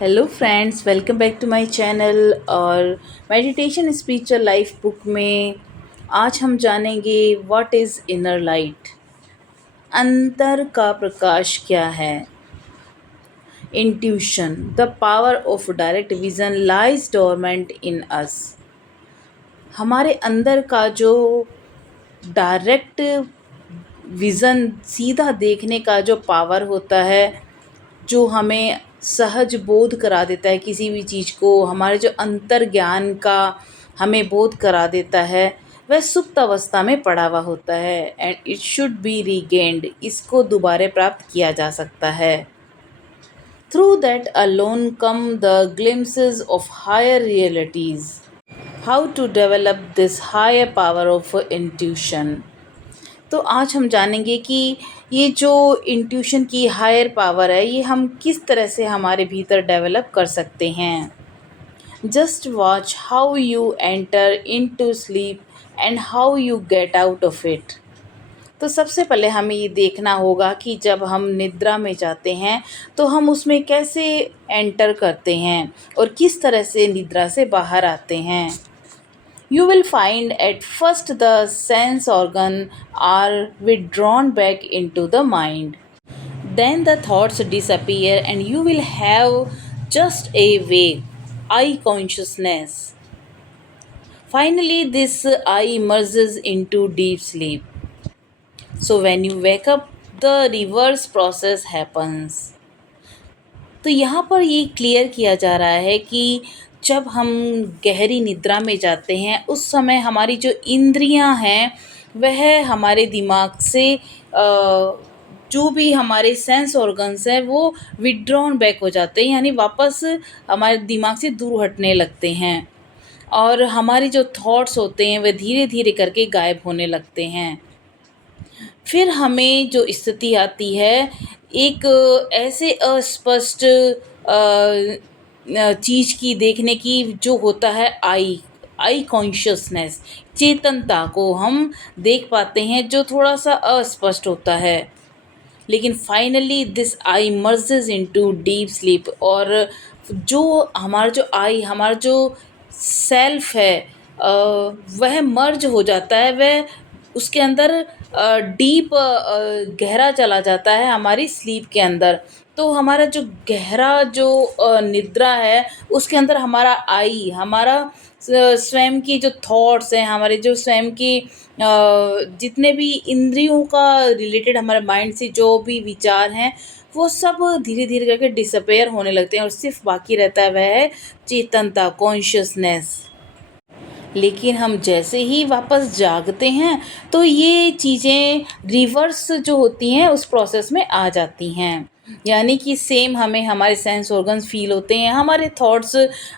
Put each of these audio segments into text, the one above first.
Hello friends, welcome back to my channel. और meditation spiritual life book में आज हम जानेंगे व्हाट इज़ इनर लाइट। अंतर का प्रकाश क्या है। Intuition, the power of direct vision lies dormant in us. हमारे अंदर का जो डायरेक्ट विज़न, सीधा देखने का जो पावर होता है, जो हमें सहज बोध करा देता है किसी भी चीज़ को, हमारे जो अंतर ज्ञान का हमें बोध करा देता है, वह सुप्त अवस्था में पड़ा हुआ होता है and it should be regained. इसको दोबारा प्राप्त किया जा सकता है। Through that alone come the glimpses of higher realities. How to develop this higher power of intuition. तो आज हम जानेंगे कि ये जो इंट्यूशन की हायर पावर है, ये हम किस तरह से हमारे भीतर डेवलप कर सकते हैं। Just watch how you enter into sleep and how you get out of it. तो सबसे पहले हमें ये देखना होगा कि जब हम निद्रा में जाते हैं तो हम उसमें कैसे एंटर करते हैं और किस तरह से निद्रा से बाहर आते हैं। You will find at first the sense organ are withdrawn back into the mind. Then the thoughts disappear and you will have just a vague eye consciousness. Finally, this eye merges into deep sleep. So when you wake up, the reverse process happens. तो यहाँ पर ये clear किया जा रहा है कि जब हम गहरी निद्रा में जाते हैं उस समय हमारी जो इंद्रियां हैं वह हमारे दिमाग से जो भी हमारे सेंस ऑर्गन्स हैं वो विड्रॉन बैक हो जाते हैं, यानी वापस हमारे दिमाग से दूर हटने लगते हैं और हमारे जो थॉट्स होते हैं वह धीरे धीरे करके गायब होने लगते हैं। फिर हमें जो स्थिति आती है एक ऐसे अस्पष्ट चीज़ की देखने की, जो होता है आई कॉन्शियसनेस, चेतनता को हम देख पाते हैं जो थोड़ा सा अस्पष्ट होता है। लेकिन finally this I merges into deep sleep, और जो हमारा जो सेल्फ है वह मर्ज हो जाता है, वह उसके अंदर डीप गहरा चला जाता है हमारी स्लीप के अंदर। तो हमारा जो गहरा जो निद्रा है उसके अंदर हमारा स्वयं की जो थॉट्स हैं, हमारे जो स्वयं की जितने भी इंद्रियों का रिलेटेड हमारे माइंड से जो भी विचार हैं वो सब धीरे धीरे करके डिसअपेयर होने लगते हैं और सिर्फ बाकी रहता है वह है चेतनता, कॉन्शियसनेस। लेकिन हम जैसे ही वापस जागते हैं तो ये चीज़ें रिवर्स जो होती हैं उस प्रोसेस में आ जाती हैं, यानी कि सेम हमें हमारे सेंस ऑर्गन्स फील होते हैं, हमारे थॉट्स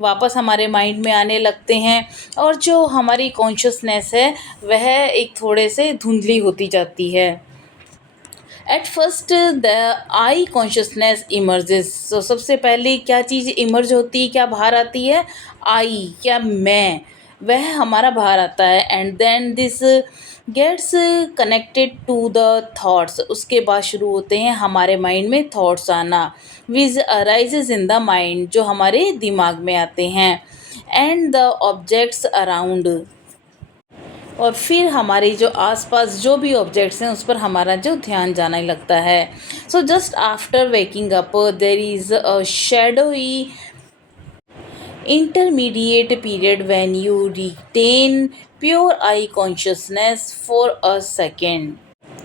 वापस हमारे माइंड में आने लगते हैं और जो हमारी कॉन्शियसनेस है वह एक थोड़े से धुंधली होती जाती है। At first the I consciousness emerges. तो सबसे पहले क्या चीज़ इमर्ज होती है, क्या बाहर आती है, आई, क्या मैं, वह हमारा बाहर आता है। And then this gets connected to the thoughts. उसके बाद शुरू होते हैं हमारे माइंड में थॉट्स आना, विच अराइजेज इन द माइंड, जो हमारे दिमाग में आते हैं। एंड द ऑब्जेक्ट्स अराउंड, और फिर हमारी जो आसपास जो भी ऑब्जेक्ट्स हैं उस पर हमारा जो ध्यान जाने लगता है। So just after waking up there is a shadowy intermediate period when you retain pure eye consciousness for a second।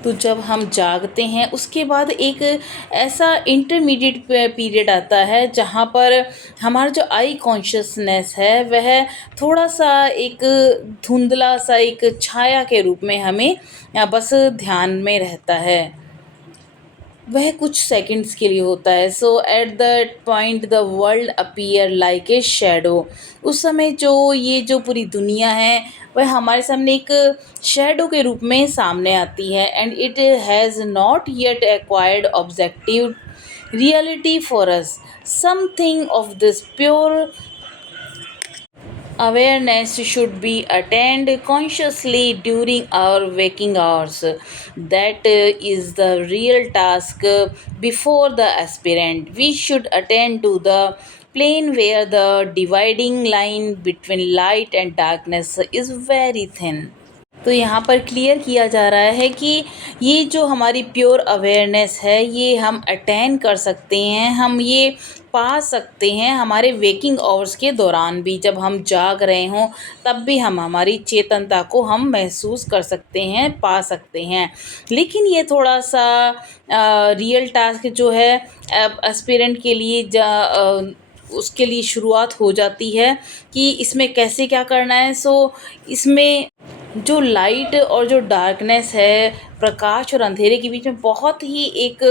तो जब हम जागते हैं उसके बाद एक ऐसा इंटरमीडिएट पीरियड आता है जहाँ पर हमारा जो आई कॉन्शियसनेस है वह थोड़ा सा एक धुंधला सा एक छाया के रूप में हमें बस ध्यान में रहता है। वह कुछ सेकंड्स के लिए होता है। So at that point the world appear like a shadow. उस समय जो पूरी दुनिया है वह हमारे सामने एक शैडो के रूप में सामने आती है। And it has not yet acquired objective reality for us. Something of this pure awareness should be attained consciously during our waking hours. That is the real task before the aspirant. We should attend to the plane where the dividing line between light and darkness is very thin. तो यहाँ पर clear किया जा रहा है कि ये जो हमारी प्योर अवेयरनेस है ये हम अटेन कर सकते हैं, हम ये पा सकते हैं हमारे वेकिंग आवर्स के दौरान भी। जब हम जाग रहे हों तब भी हम हमारी चेतनता को हम महसूस कर सकते हैं, पा सकते हैं। लेकिन ये थोड़ा सा रियल टास्क जो है एस्पिरेंट के लिए उसके लिए शुरुआत हो जाती है कि इसमें कैसे क्या करना है। इसमें जो लाइट और जो डार्कनेस है, प्रकाश और अंधेरे के बीच में बहुत ही एक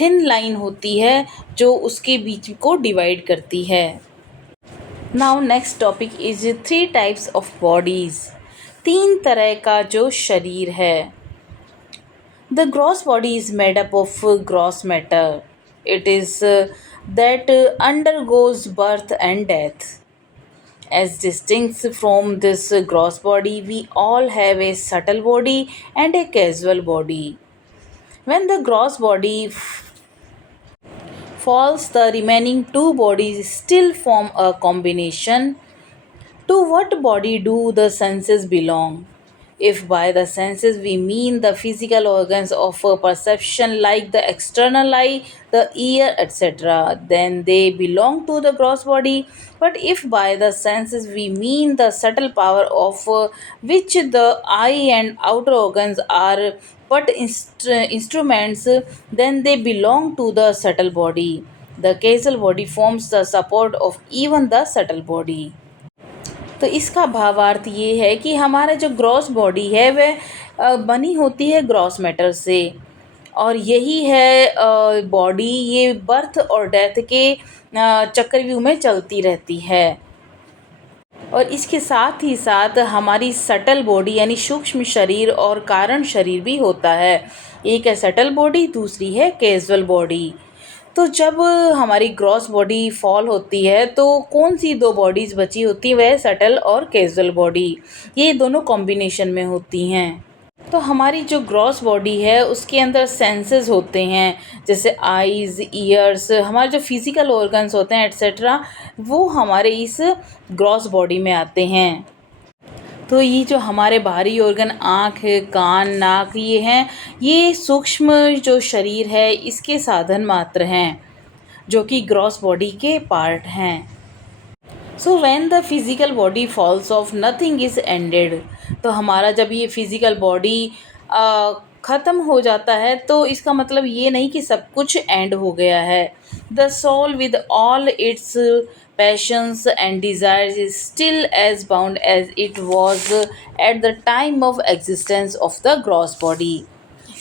थिन लाइन होती है जो उसके बीच को डिवाइड करती है। Now next topic is 3 types of bodies. 3 तरह का जो शरीर है। The gross body is made up of gross matter. It is that undergoes birth and death. As distinct from this gross body, we all have a subtle body and a casual body. When the gross body falls, the remaining two bodies still form a combination. To what body do the senses belong? If by the senses we mean the physical organs of perception like the external eye, the ear, etc., then they belong to the gross body. But if by the senses we mean the subtle power of which the eye and outer organs are but instruments, then they belong to the subtle body. The causal body forms the support of even the subtle body. तो इसका भावार्थ ये है कि हमारा जो gross body है वह बनी होती है ग्रॉस मैटर से, और यही है बॉडी, ये बर्थ और डेथ के चक्रव्यूह में चलती रहती है। और इसके साथ ही साथ हमारी सटल बॉडी यानी सूक्ष्म शरीर और कारण शरीर भी होता है। एक है सटल बॉडी, दूसरी है कैजुअल बॉडी। तो जब हमारी ग्रॉस बॉडी फॉल होती है तो कौन सी 2 बॉडीज़ बची होती है, वह सटल और कैजुअल बॉडी। ये दोनों कॉम्बिनेशन में होती हैं। तो हमारी जो ग्रॉस बॉडी है उसके अंदर सेंसेस होते हैं, जैसे आईज़, ईयर्स, हमारे जो फिज़िकल ऑर्गन्स होते हैं एट्सेट्रा, वो हमारे इस ग्रॉस बॉडी में आते हैं। तो ये जो हमारे बाहरी ऑर्गन आँख, कान, नाक ये हैं, ये सूक्ष्म जो शरीर है इसके साधन मात्र हैं जो कि ग्रॉस बॉडी के पार्ट हैं। सो when the physical body false of nothing is ended. तो हमारा जब ये फिज़िकल बॉडी ख़त्म हो जाता है तो इसका मतलब ये नहीं कि सब कुछ एंड हो गया है। The soul with all its passions and desires is still as bound as it was at the time of existence of the gross body.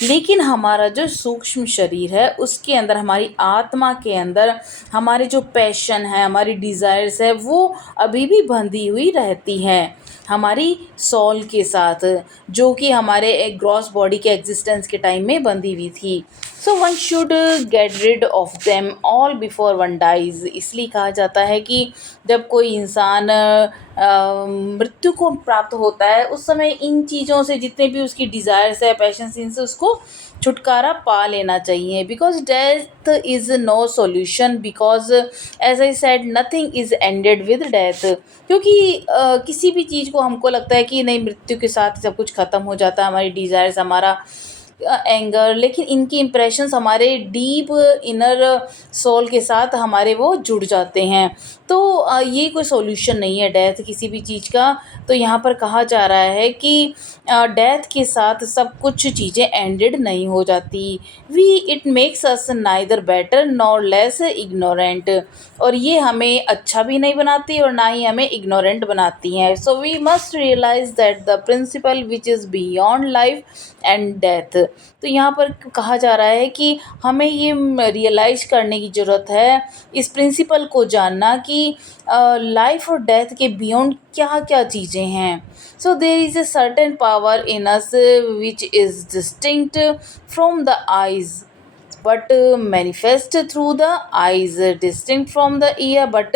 लेकिन हमारा जो सूक्ष्म शरीर है उसके अंदर, हमारी आत्मा के अंदर हमारे जो पैशन है, हमारी डिज़ायर्स है, वो अभी भी बंधी हुई रहती हैं हमारी सोल के साथ, जो कि हमारे एक ग्रॉस बॉडी के एग्जिस्टेंस के टाइम में बंधी हुई थी। So one should get rid of them all before one dies. इसलिए कहा जाता है कि जब कोई इंसान मृत्यु को प्राप्त होता है उस समय इन चीज़ों से, जितने भी उसकी डिज़ायर्स है, पैशंस, इनसे उसको छुटकारा पा लेना चाहिए। Because death is no solution, because as I said nothing is ended with death. क्योंकि किसी भी चीज़ को हमको लगता है कि नहीं, मृत्यु के साथ सब कुछ ख़त्म हो जाता है, हमारी डिज़ायर्स, हमारा एंगर, लेकिन इनकी इम्प्रेशंस हमारे डीप इनर सोल के साथ हमारे वो जुड़ जाते हैं। तो ये कोई सॉल्यूशन नहीं है डेथ किसी भी चीज़ का। तो यहाँ पर कहा जा रहा है कि डेथ के साथ सब कुछ चीज़ें एंडेड नहीं हो जाती। It makes us neither better nor less ignorant. और ये हमें अच्छा भी नहीं बनाती और ना ही हमें इग्नोरेंट बनाती हैं। So we must realise that the principle which is beyond life and death. तो यहाँ पर कहा जा रहा है कि हमें ये रियलाइज करने की ज़रूरत है, इस प्रिंसिपल को जानना कि लाइफ और डेथ के बियॉन्ड क्या क्या चीज़ें हैं। So there is a certain power in us which is distinct from the eyes but manifest through the eyes, distinct from the ear but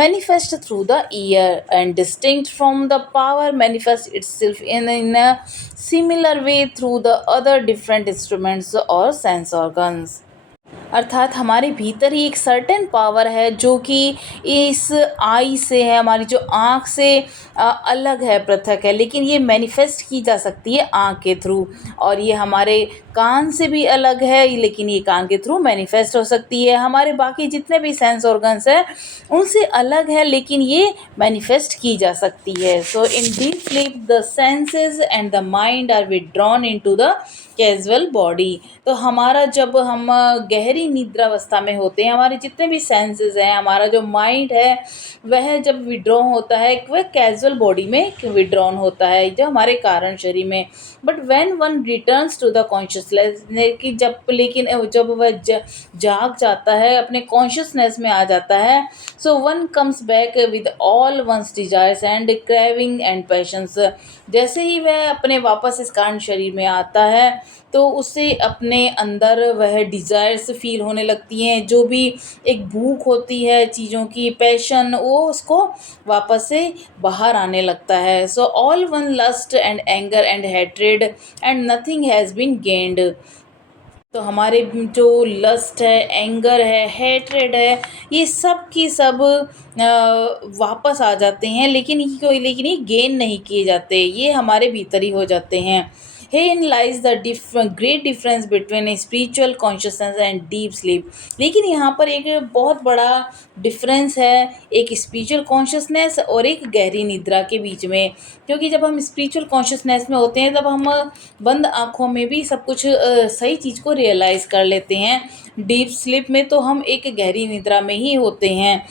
manifest through the ear, and distinct from the power manifest itself in a similar way through the other different instruments or sense organs. अर्थात हमारे भीतर ही एक certain power है जो कि इस आई से है, हमारी जो आँख से अलग है, पृथक है, लेकिन ये मैनिफेस्ट की जा सकती है आँख के थ्रू। और ये हमारे कान से भी अलग है, लेकिन ये कान के थ्रू मैनिफेस्ट हो सकती है। हमारे बाकी जितने भी सेंस ऑर्गन्स हैं उनसे अलग है, लेकिन ये मैनिफेस्ट की जा सकती है। So in deep sleep the senses and the mind are withdrawn into the causal body. तो हमारा जब हम गहरी निद्रावस्था में होते हैं, हमारे जितने भी सेंसेस हैं, हमारा जो माइंड है, वह जब विड्रॉ होता है, वह कैजुअल बॉडी में विड्रॉन होता है, जो हमारे कारण शरीर में। But when one returns to the consciousness, कि जब वह जाग जाता है, अपने कॉन्शियसनेस में आ जाता है, so one comes back with all one's desires and craving and passions. जैसे ही वह अपने वापस इस कारण शरीर में आता है, तो उससे अपने अंदर वह डिज़ायर्स फील होने लगती हैं, जो भी एक भूख होती है चीज़ों की, पैशन, वो उसको वापस से बाहर आने लगता है। So all one lust and anger and hatred and nothing has been gained. तो हमारे जो लस्ट है, एंगर है, हेट्रेड है, ये सब की सब वापस आ जाते हैं, लेकिन ये गेन नहीं किए जाते, ये हमारे भीतर ही हो जाते हैं। Herein lies the great difference between a spiritual consciousness and deep sleep। लेकिन यहाँ पर एक बहुत बड़ा डिफरेंस है एक स्पिरिचुअल कॉन्शियसनेस और एक गहरी निद्रा के बीच में। क्योंकि जब हम स्पिरिचुअल कॉन्शियसनेस में होते हैं, तब हम बंद आँखों में भी सब कुछ सही चीज़ को रियलाइज़ कर लेते हैं। डीप स्लीप में तो हम एक गहरी निद्रा में ही होते हैं।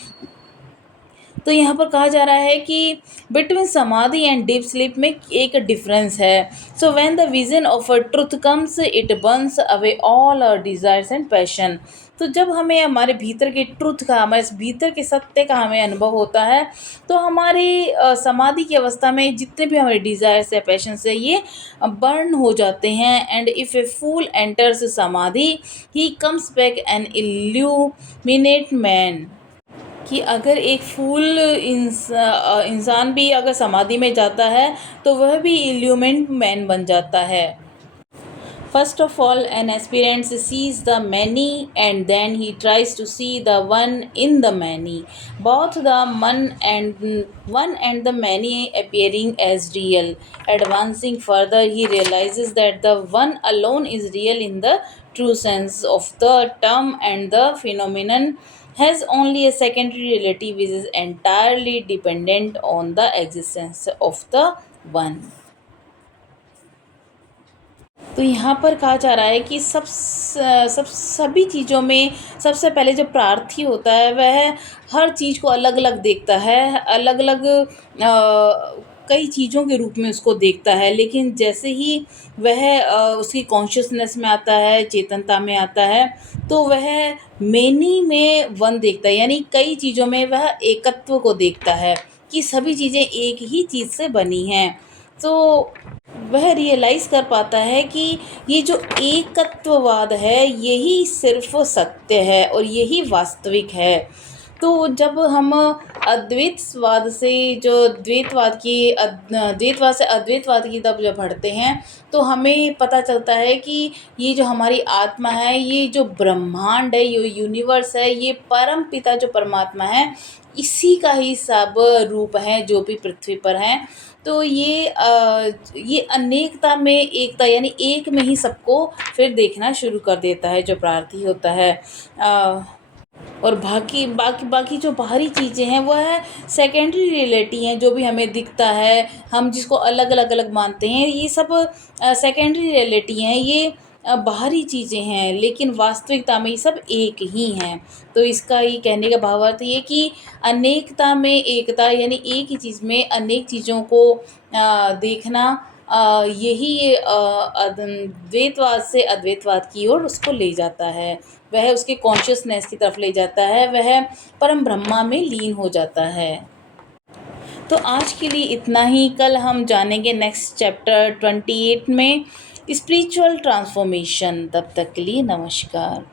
तो यहाँ पर कहा जा रहा है कि बिटवीन समाधि एंड डीप स्लीप में एक डिफरेंस है। So when the vision of a truth comes it burns away all our desires and passion. तो जब हमें हमारे भीतर के ट्रुथ का, हमारे भीतर के सत्य का हमें अनुभव होता है, तो हमारी समाधि की अवस्था में जितने भी हमारे डिज़ायर्स या पैशंस है, ये बर्न हो जाते हैं। And if a fool enters samadhi he comes back an illuminate man. कि अगर एक फूल इंसान भी अगर समाधि में जाता है, तो वह भी इल्यूमिनेट मैन बन जाता है। First of all, an aspirant sees the many and then he tries to see the one in the many, both the one and the many appearing as real. Advancing further, he realizes that the one alone is real in the true sense of the term, and the phenomenon has only a secondary reality which is entirely dependent on the existence of the one। तो यहाँ पर कहा जा रहा है कि सभी चीज़ों में सबसे पहले जो प्रार्थी होता है, वह हर चीज़ को अलग अलग देखता है, अलग अलग कई चीज़ों के रूप में उसको देखता है। लेकिन जैसे ही वह उसकी कॉन्शियसनेस में आता है, चेतनता में आता है, तो वह मेनी में वन देखता है, यानी कई चीज़ों में वह एकत्व को देखता है कि सभी चीज़ें एक ही चीज़ से बनी हैं। तो वह रियलाइज़ कर पाता है कि ये जो एकत्ववाद है, यही सिर्फ सत्य है और यही वास्तविक है। तो जब हम द्वैतवाद से अद्वैतवाद की तरफ जब बढ़ते हैं, तो हमें पता चलता है कि ये जो हमारी आत्मा है, ये जो ब्रह्मांड है, ये यूनिवर्स है, ये परम पिता जो परमात्मा है, इसी का ही सब रूप है जो भी पृथ्वी पर हैं। तो ये अनेकता में एकता, यानी एक में ही सबको फिर देखना शुरू कर देता है जो प्रार्थी होता है। और बाकी जो बाहरी चीज़ें हैं, वह सेकेंडरी रियलिटी हैं, जो भी हमें दिखता है, हम जिसको अलग मानते हैं, ये सब सेकेंडरी रियलिटी हैं, ये बाहरी चीज़ें हैं, लेकिन वास्तविकता में ये सब एक ही हैं। तो इसका ये कहने का भावार्थ ये कि अनेकता में एकता, यानी एक ही चीज़ में अनेक चीज़ों को देखना, यही द्वैतवाद से अद्वैतवाद की ओर उसको ले जाता है, वह उसके कॉन्शियसनेस की तरफ ले जाता है, वह परम ब्रह्मा में लीन हो जाता है। तो आज के लिए इतना ही। कल हम जानेंगे नेक्स्ट चैप्टर 28 में स्पिरिचुअल ट्रांसफॉर्मेशन। तब तक के लिए नमस्कार।